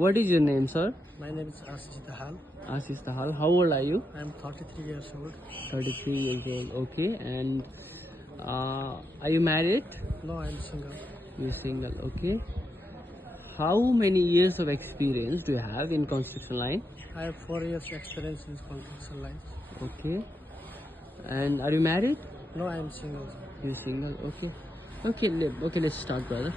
What is your name, sir? My name is Ashish Dahal. Ashish Dahal. How old are you? I am 33 years old. 33 years old. Okay. And are you married? No, I am single. You're single. Okay. How many years of experience do you have in construction line? I have 4 years experience in construction line. Okay. And are you married? No, I am single. You're single. Okay. Okay. Let's start, brother.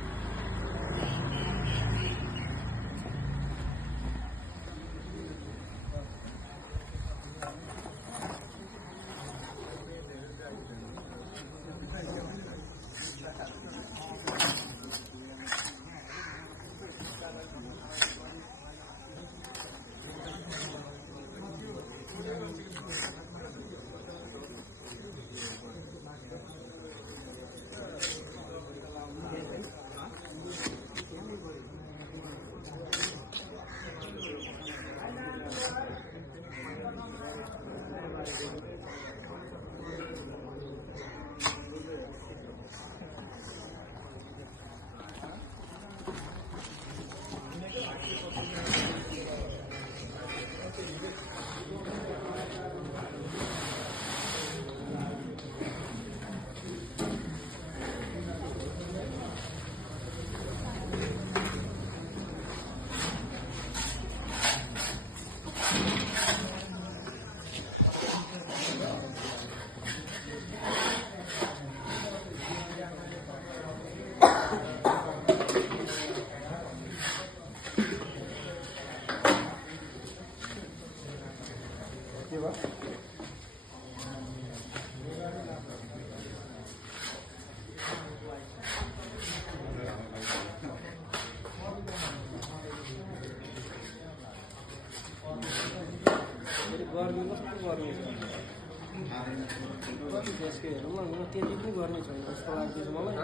त्यति पनि गर्ने छैन जस्तो लाग्दैछ मलाई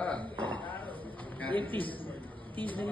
30 दिन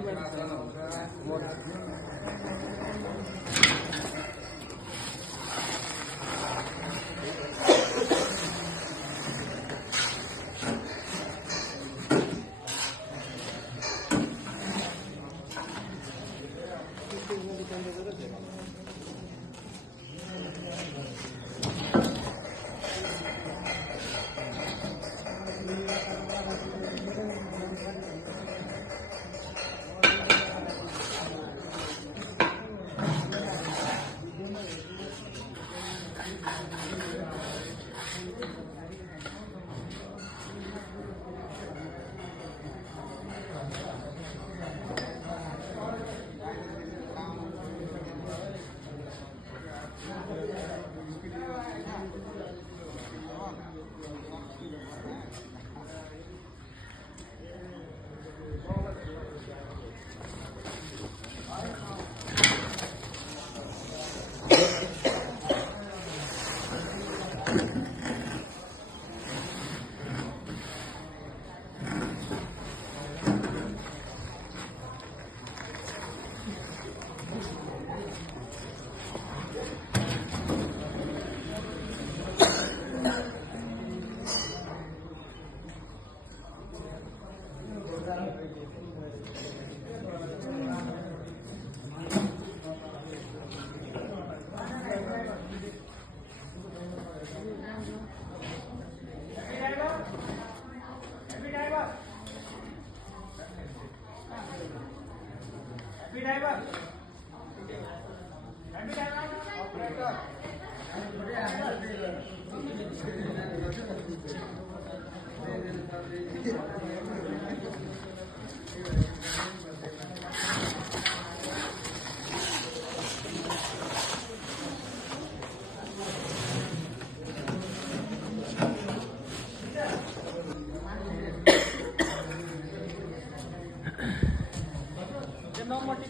बाँकी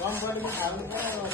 कम्पनीमा थाल्नु